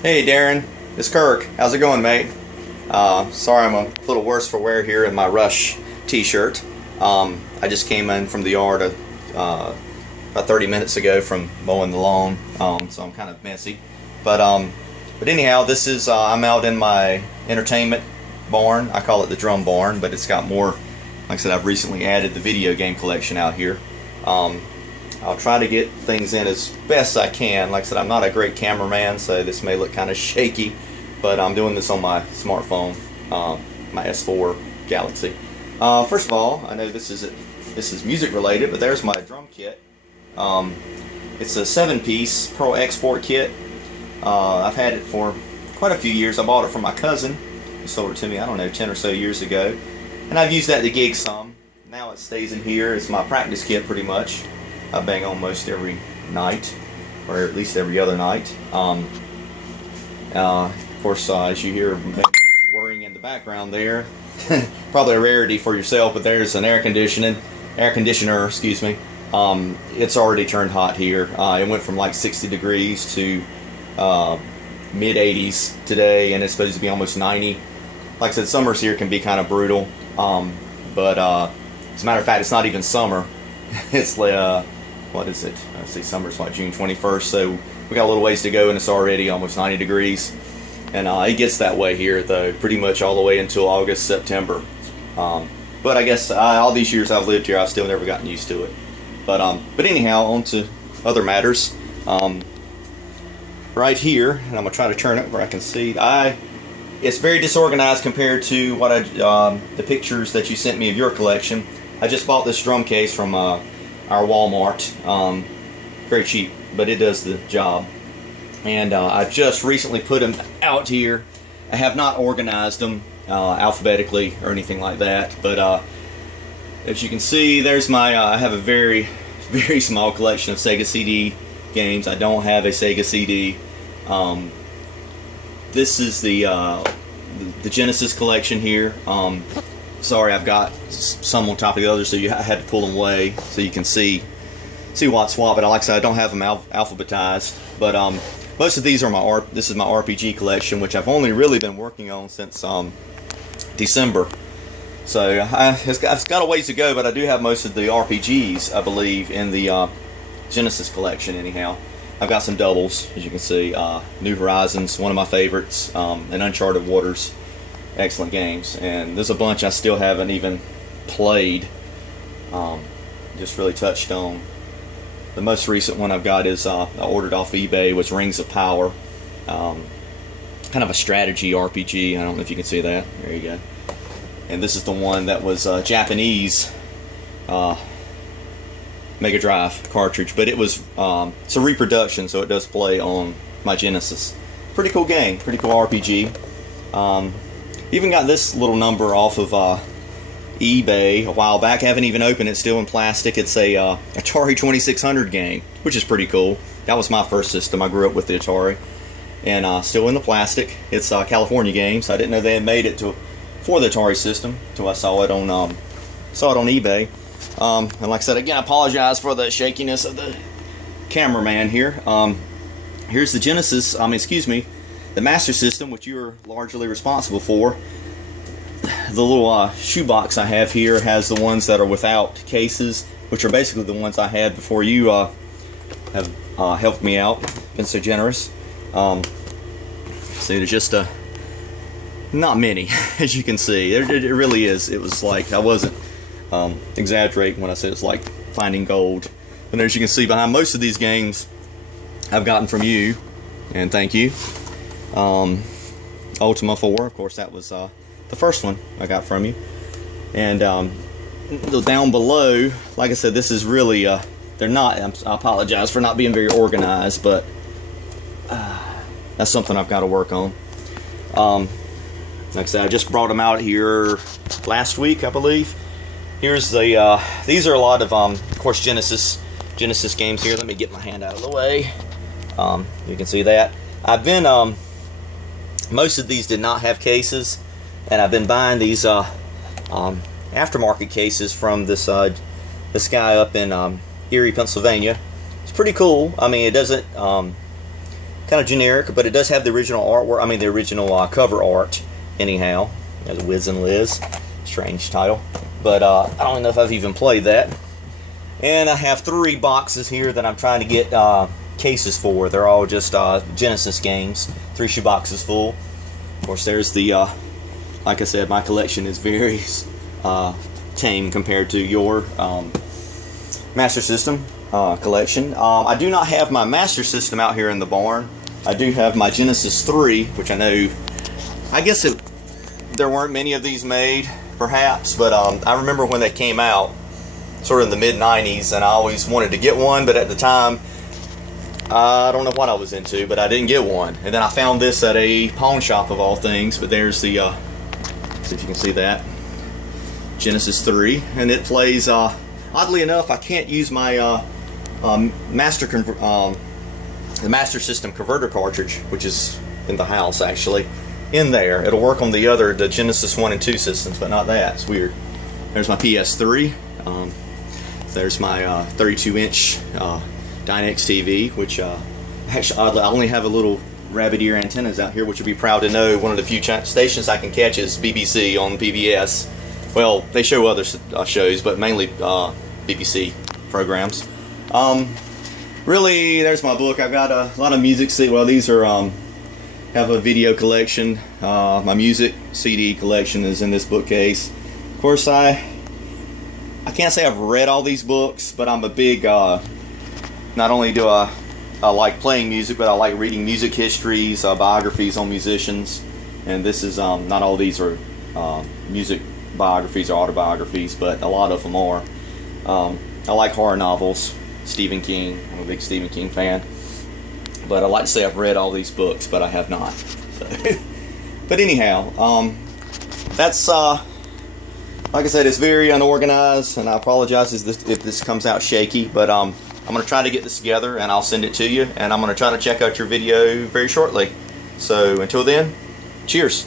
Hey Darren, it's Kirk. How's it going, mate? Sorry I'm a little worse for wear here in my Rush t-shirt. I just came in from the yard about 30 minutes ago from mowing the lawn, so I'm kind of messy. But anyhow, this is I'm out in my entertainment barn. I call it the drum barn, but it's got more. Like I said, I've recently added the video game collection out here. I'll try to get things in as best I can. Like I said, I'm not a great cameraman, so this may look kind of shaky, but I'm doing this on my smartphone, my S4 Galaxy. First of all, I know this is music related, but there's my drum kit. It's a 7-piece Pro Export kit. I've had it for quite a few years. I bought it from my cousin. He sold it to me, I don't know, 10 or so years ago. And I've used that to gig some. Now it stays in here. It's my practice kit pretty much. I bang almost every night, or at least every other night. Of course, as you hear whirring in the background there, probably a rarity for yourself, but there's an air conditioner, excuse me. It's already turned hot here. It went from like 60 degrees to mid 80s today, and it's supposed to be almost 90. Like I said, summers here can be kind of brutal, but as a matter of fact, it's not even summer. It's what is it? Let's see, summer's like June 21st, so we got a little ways to go, and it's already almost 90 degrees. And it gets that way here, though, pretty much all the way until August, September. But I guess all these years I've lived here, I've still never gotten used to it. But anyhow, on to other matters. Right here, and I'm gonna try to turn it where I can see. It's very disorganized compared to what the pictures that you sent me of your collection. I just bought this drum case from our Walmart. Very cheap, but it does the job. And I just recently put them out here. I have not organized them alphabetically or anything like that, but as you can see, there's my I have a very, very small collection of Sega CD games. I don't have a Sega CD. This is the Genesis collection here. Sorry, I've got some on top of the other, so I had to pull them away so you can see what's what. But like I said, I don't have them alphabetized. But most of these are this is my RPG collection, which I've only really been working on since December. So it's got a ways to go, but I do have most of the RPGs, I believe, in the Genesis collection. Anyhow, I've got some doubles, as you can see. New Horizons, one of my favorites, and Uncharted Waters. Excellent games, and there's a bunch I still haven't even played. Just really touched on. The most recent one I've got is I ordered off eBay, was Rings of Power. Kind of a strategy RPG. I don't know if you can see that. There you go. And this is the one that was Japanese Mega Drive cartridge, but it was it's a reproduction, so it does play on my Genesis. Pretty cool game, pretty cool RPG. Even got this little number off of eBay a while back. I haven't even opened it, still in plastic. It's a Atari 2600 game, which is pretty cool. That was my first system. I grew up with the Atari, and still in the plastic. It's California Games. I didn't know they had made it for the Atari system until I saw it on eBay. And like I said, again, I apologize for the shakiness of the cameraman here. Here's the Genesis. The Master System, which you're largely responsible for. The little shoebox I have here has the ones that are without cases, which are basically the ones I had before you have helped me out. Been so generous. See, there's just not many, as you can see. It really is. It was like, I wasn't exaggerating when I said it's like finding gold. And as you can see, behind most of these games I've gotten from you, and thank you. Ultima 4, of course, that was the first one I got from you. And down below, like I said, this is really they're not, I apologize for not being very organized, but that's something I've got to work on. Like I said, I just brought them out here last week, I believe. Here's the these are a lot of course, Genesis games here. Let me get my hand out of the way. You can see that I've been most of these did not have cases, and I've been buying these aftermarket cases from this guy up in Erie, Pennsylvania. It's pretty cool. I mean, it doesn't kind of generic, but it does have the original artwork. I mean, the original cover art. Anyhow, as Wiz and Liz, strange title, but I don't know if I've even played that. And I have 3 boxes here that I'm trying to get cases for. They're all just Genesis games. 3 shoe boxes full. Of course, there's the like I said, my collection is very tame compared to your Master System collection. I do not have my Master System out here in the barn. I do have my Genesis 3, which I know, I guess there weren't many of these made, perhaps, but I remember when they came out, sort of in the mid-90s, and I always wanted to get one, but at the time, I don't know what I was into, but I didn't get one. And then I found this at a pawn shop of all things, but there's the, see if you can see that, Genesis 3, and it plays, oddly enough, I can't use my the Master System converter cartridge, which is in the house, actually, in there. It'll work on the Genesis 1 and 2 systems, but not that. It's weird. There's my PS3. There's my 32-inch Dynex TV, which actually, oddly, I only have a little rabbit ear antennas out here, which you'll be proud to know. One of the few stations I can catch is BBC on PBS. Well, they show other shows, but mainly BBC programs. Really, there's my book. I've got a lot of music. Well, these are have a video collection. My music CD collection is in this bookcase. Of course, I can't say I've read all these books, but I'm a big, not only do I like playing music, but I like reading music histories, biographies on musicians. And this is, not all these are music biographies or autobiographies, but a lot of them are. I like horror novels, Stephen King. I'm a big Stephen King fan. But I like to say I've read all these books, but I have not. So but anyhow, that's, like I said, it's very unorganized, and I apologize if this comes out shaky, but I'm going to try to get this together, and I'll send it to you, and I'm going to try to check out your video very shortly. So until then, cheers.